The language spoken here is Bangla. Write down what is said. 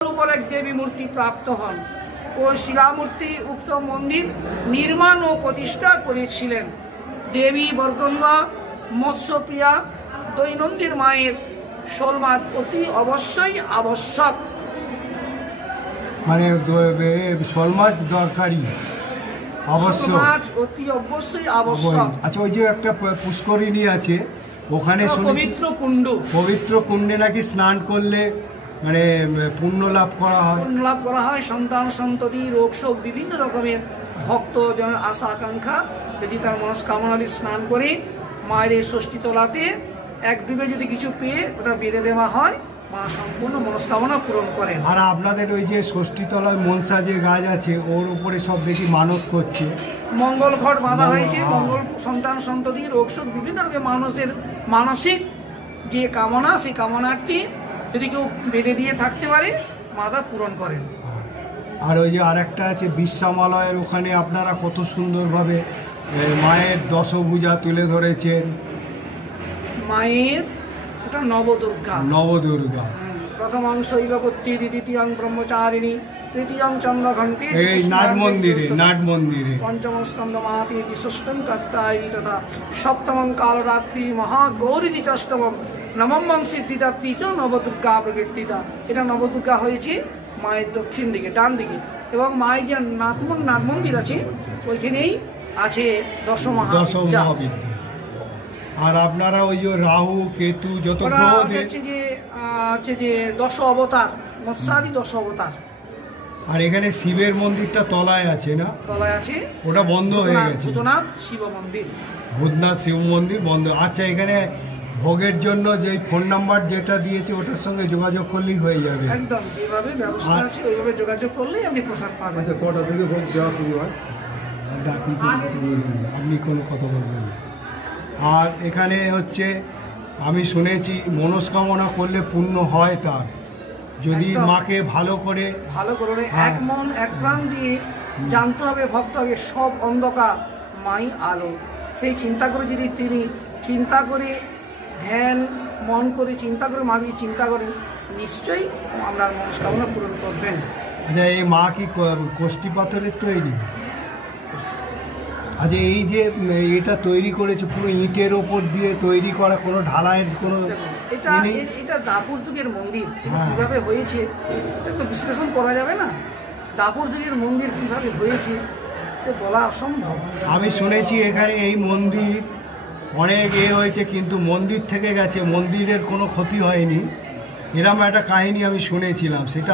উপর এক দেবী মূর্তি প্রাপ্ত হন ও শিলামূর্তি উক্ত মন্দির নির্মাণ ও প্রতিষ্ঠা করেছিলেন। দেবী বরগঙ্গা মৎস্যপ্রিয়া দৈনন্দিন মায়ের শোল মাছ অতি অবশ্যই আবশ্যক। মানে শোল মাছ দরকারি অবশ্য, মাছ অতি অবশ্যই আবশ্যক। আচ্ছা, ওই যে একটা পুষ্করিণী আছে ওখানে পবিত্র কুণ্ডে নাকি স্নান করলে মানে পুণ্য লাভ করা হয়। পুণ্য লাভ করা হয়, সন্তান সন্ততি রোগ শোক বিভিন্ন রকমের ভক্ত জনের আশা আকাঙ্ক্ষা যদি তার মনস্কামনা স্নান করে মায়ের এই ষষ্ঠী তলাতে এক ডুবে যদি কিছু পেয়ে ওটা বেঁধে দেওয়া হয়, মা সম্পূর্ণ মনস্কামনা পূরণ করেন। আর আপনাদের ওই যে ষষ্ঠী তলায় মনসা যে গাছ আছে ওর উপরে সব দেখি মানত করছে, মঙ্গল ঘট বাঁধা হয়েছে। মঙ্গল সন্তান সন্ততি রোগ শোক বিভিন্ন রকমের মানুষের মানসিক যে কামনা সেই কামনার্থী যদি কেউ বেঁধে দিয়ে থাকতে পারে মাতা পূরণ করেন। আর ওই যে আরেকটা আছে বিশ্বামালয়ের ওখানে আপনারা কত সুন্দরভাবে মায়ের দশভুজা তুলে ধরেছেন। মায়ের ওটা নবদুর্গা। প্রথমং শৈবপত্রী, দ্বিতীয়ং ব্রহ্মচারিণী, তৃতীয়ং চন্দ্রঘণ্টি, এই নাট মন্দিরে পঞ্চম স্কন্দ মাতেতি, ষষ্ঠং তত্তায়িনী তথা সপ্তমং কালরাত্রি মহাগৌরীতি অষ্টমম নবমং সিদ্ধিদাত্রী চ নবদুর্গা প্রকীর্তিতা। এটা নবদুর্গা হয়েছে মায়ের দক্ষিণ দিকে ডান দিকে, এবং মায়ের যে নাট মন্দির আছে ওইখানেই আছে দশ মহাবিদ্যা। আর আপনারা ওই যে রাহু কেতু যত হচ্ছে যে দশ অবতার, মৎস্যাদি 10 অবতার। আর এখানে শিবের মন্দিরটা তলায় আছে না? তলায় আছে, ওটা বন্ধ হয়ে গেছে। ভূতনাথ শিব মন্দির, ভূতনাথ শিব মন্দির বন্ধ। আচ্ছা, এখানে ভোগের জন্য যে ফোন নাম্বার যেটা দিয়েছে ওটার সঙ্গে যোগাযোগ করলেই হয়ে যাবে। একদম যেভাবে ব্যবস্থা আছে ওইভাবে যোগাযোগ করলেই আপনি প্রসাদ পাবেন। আচ্ছা, কটা থেকে ভোগ দেওয়া শুরু হয়? আপনি কোনো কথা বলবেন না। আর এখানে হচ্ছে আমি শুনেছি মনস্কামনা করলে পুণ্য হয় তার, যদি মাকে ভালো করে এক মন এক প্রাণ দিয়ে জানতে হবে ভক্ত আগে সব অন্ধকার মাই আলো। সেই চিন্তা করে যদি তিনি চিন্তা করে ধ্যান মন করে চিন্তা করে মা দিয়ে চিন্তা করেন, নিশ্চয়ই আপনার মনস্কামনা পূরণ করবেন। আচ্ছা, এই মা কি কোষ্ঠী পাথরের তৈরি? আচ্ছা, এই যে এটা তৈরি করেছে পুরো ইটের ওপর দিয়ে তৈরি করা, কোনো ঢালাইয়ের কোনো এটা দাপুর যুগের মন্দির। কিভাবে হয়েছে তো বিশ্লেষণ করা যাবে না। দাপুর যুগের মন্দির কিভাবে হয়েছে বলা অসম্ভব। আমি শুনেছি এখানে এই মন্দির অনেক হয়েছে কিন্তু মন্দির থেকে গেছে, মন্দিরের কোনো ক্ষতি হয়নি, এরকম একটা কাহিনী আমি শুনেছিলাম। সেটা